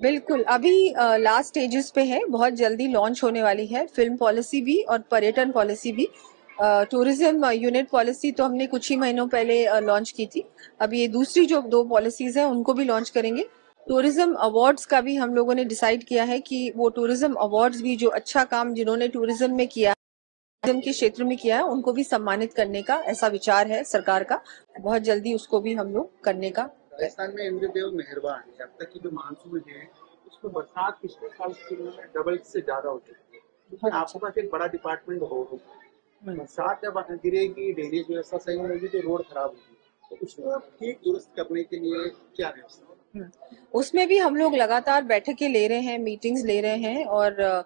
बिल्कुल, अभी last stages पे है, बहुत जल्दी लॉन्च होने वाली है फ़िल्म पॉलिसी भी और पर्यटन पॉलिसी भी। टूरिज़्म यूनिट पॉलिसी तो हमने कुछ ही महीनों पहले लॉन्च की थी। अब ये दूसरी जो 2 पॉलिसीज़ हैं, उनको भी लॉन्च करेंगे। टूरिज़्म अवार्ड्स का भी हम लोगों ने डिसाइड किया है कि वो टूरिज़्म अवार्ड्स भी जो अच्छा काम जिन्होंने टूरिज़्म में किया, टूरिज़्म के क्षेत्र में किया है, उनको भी सम्मानित करने का ऐसा विचार है सरकार का। बहुत जल्दी उसको भी हम लोग करने का। राजस्थान में इंद्रदेव मेहरबान है। अब तक की जो मानसून है उसमें बरसात पिछले साल की तुलना में डबल से ज्यादा हो चुकी है, क्योंकि बहुत आपके अच्छा। पास एक बड़ा डिपार्टमेंट हो हुँ। बरसात जब गिरेगी, ड्रेनेज व्यवस्था सही नहीं होगी तो रोड खराब होगी, तो उसको ठीक दुरुस्त करने के लिए क्या व्यवस्था है? हुँ। उसमें भी हम लोग लगातार बैठकें ले रहे हैं, मीटिंग्स ले रहे हैं और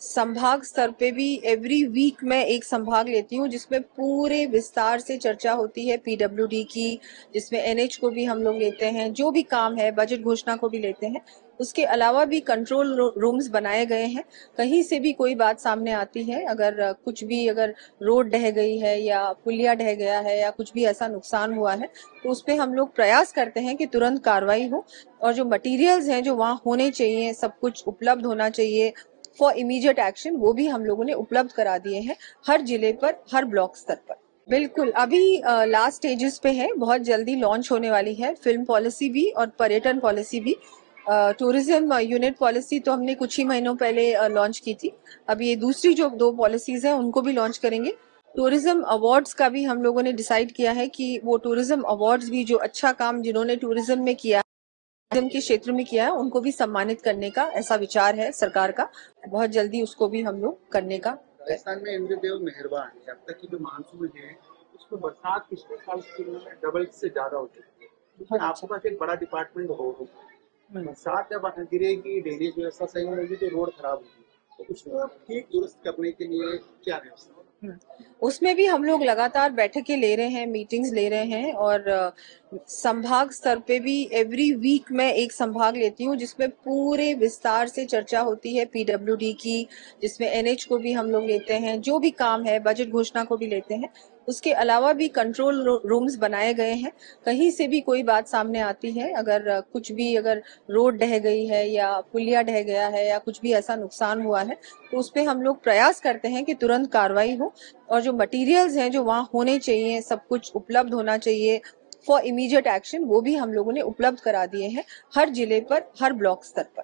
संभाग स्तर पे भी एवरी वीक मैं एक संभाग लेती हूँ जिसमें पूरे विस्तार से चर्चा होती है पीडब्ल्यूडी की, जिसमें एनएच को भी हम लोग लेते हैं, जो भी काम है बजट घोषणा को भी लेते हैं। उसके अलावा भी कंट्रोल रूम्स बनाए गए हैं। कहीं से भी कोई बात सामने आती है, अगर कुछ भी अगर रोड ढह गई है या पुलिया ढह गया है या कुछ भी ऐसा नुकसान हुआ है, तो उस पे हम लोग प्रयास करते हैं कि तुरंत कार्रवाई हो और जो मटेरियल्स हैं जो वहाँ होने चाहिए, सब कुछ उपलब्ध होना चाहिए फॉर इमीडिएट एक्शन, वो भी हम लोगों ने उपलब्ध करा दिए हैं हर जिले पर, हर ब्लॉक स्तर पर। बिल्कुल, अभी लास्ट स्टेजेस पे है, बहुत जल्दी लॉन्च होने वाली है फ़िल्म पॉलिसी भी और पर्यटन पॉलिसी भी। टूरिज़्म यूनिट पॉलिसी तो हमने कुछ ही महीनों पहले लॉन्च की थी। अब ये दूसरी जो 2 पॉलिसीज़ हैं, उनको भी लॉन्च करेंगे। टूरिज़्म अवार्ड्स का भी हम लोगों ने डिसाइड किया है कि वो टूरिज़्म अवार्ड्स भी जो अच्छा काम जिन्होंने टूरिज़्म में किया, टूरिज़्म के क्षेत्र में किया है, उनको भी सम्मानित करने का ऐसा विचार है सरकार का। बहुत जल्दी उसको भी हम लोग करने का। राजस्थान में इंद्रदेव मेहरबान है। अब तक की जो मानसून है उसमें बरसात पिछले साल की तुलना में डबल से ज्यादा हो चुकी है, क्योंकि बहुत आपके अच्छा। पास एक बड़ा डिपार्टमेंट हो हुँ। बरसात जब गिरेगी, ड्रेनेज व्यवस्था सही नहीं होगी तो रोड खराब होगी, तो उसको ठीक दुरुस्त करने के लिए क्या व्यवस्था है? हुँ। उसमें भी हम लोग लगातार बैठकें ले रहे हैं, मीटिंग्स ले रहे हैं और संभाग स्तर पे भी एवरी वीक मैं एक संभाग लेती हूँ जिसमें पूरे विस्तार से चर्चा होती है पीडब्ल्यूडी की, जिसमें एनएच को भी हम लोग लेते हैं, जो भी काम है बजट घोषणा को भी लेते हैं। उसके अलावा भी कंट्रोल रूम्स बनाए गए हैं। कहीं से भी कोई बात सामने आती है, अगर कुछ भी अगर रोड ढह गई है या पुलिया ढह गया है या कुछ भी ऐसा नुकसान हुआ है, तो उस पे हम लोग प्रयास करते हैं कि तुरंत कार्रवाई हो और जो मटेरियल्स हैं जो वहाँ होने चाहिए, सब कुछ उपलब्ध होना चाहिए फॉर इमीडिएट एक्शन, वो भी हम लोगों ने उपलब्ध करा दिए हैं हर जिले पर, हर ब्लॉक स्तर पर।